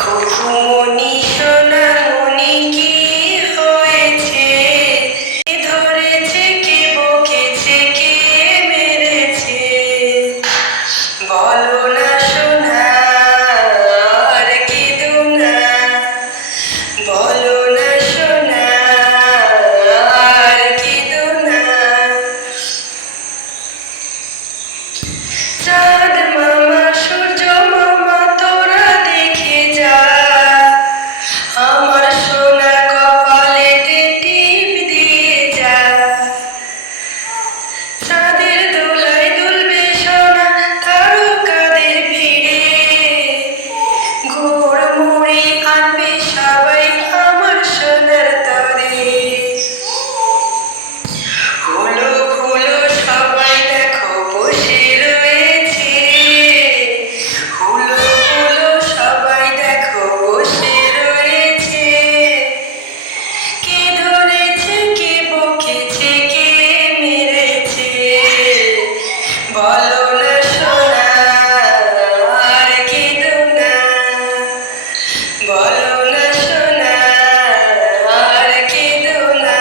খুকুমনি সোনামনি কি হয়েছে? কে ধরেছে, কে বকেছে, কে মেরেছে? বলো না সোনা, আর কেঁদো না। বলো না সোনা, আর কেঁদো না। চাঁদ মামা, সূর্য মামা, তোরা দেখে যা, আমার সোনা কপালেতে টিপ দিয়ে যা। চাঁদের দোলায় দুলবে সোনা, তারকাদের ভিড়ে, গুড় মুড়ি আনবে সবাই আমার সোনার তরে। হলো হলো সবাই দেখো বসে রয়েছে, হলো হলো সবাই দেখো বসে রয়েছে। কে ধরেছে, কে বকেছে, কে মেরেছে? বলো না সোনা, আর কেঁদো না। বলো না সোনা, আর কেঁদো না।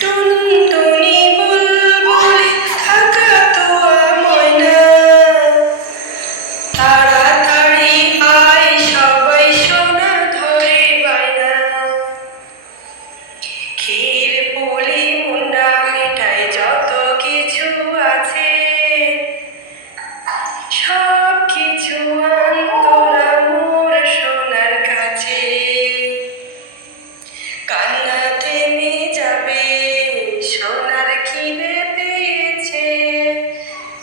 টুনটুনি বুলবুলি কাকাতুয়া ময়না, তাড়াতাড়ি আয় সবাই সোনা ধরে বায়না। ক্ষীর পুলি মুন্ডা মিঠাই যত কিছু আছে, সব কিছু আন তোরা মোর সোনার কাছে। কান্না থেমে যাবে, সোনার খিদে পেয়েছে।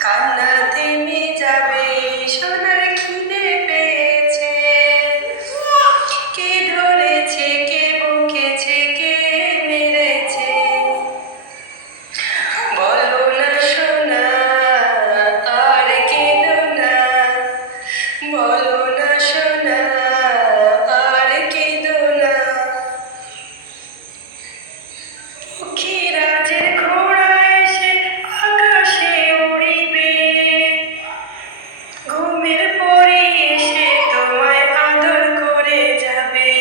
কান্না থেমে যাবে, সোনার খিদে পেয়েছে। কে ধরেছে, কে বকেছে, কে মেরেছে? বলো না সোনা, আর কেঁদো না। বলো না সোনা, আর কেঁদো না। পক্ষীরাজের ঘোড়া এসে আকাশে উড়িবে, ঘুমের পরে এসে তোমায় আদর করে যাবে।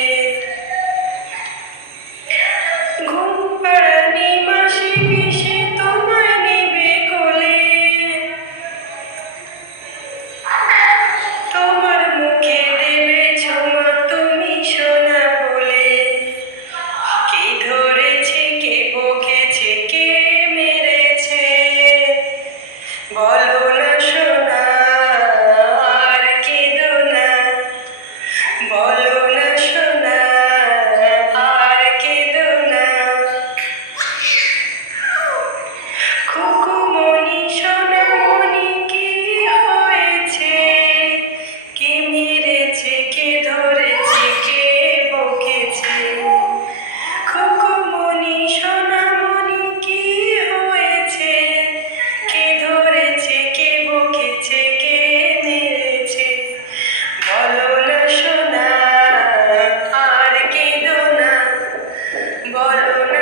ঘুম পাড়ানি মাসি পিসে তোমায় নেবে কোলে, তোমার মুখে দেবে ছোঁয়া তুমি সোনা বলে। কে ধরেছে, কে বকেছে, কে মেরেছে? বলো না সোনা, আর কেঁদো না। বলো না সোনা, আর কেঁদো না। খুকুমনি সোনামনি কি হয়েছে? কে মেরেছে, কে ধরেছে, কে বকেছে? খুকুমনি সোনামনি কি হয়েছে? কে ধরেছে, কে বকেছে, কে মেরেছে? বলো না সোনা, আর কেঁদো না। বলো না।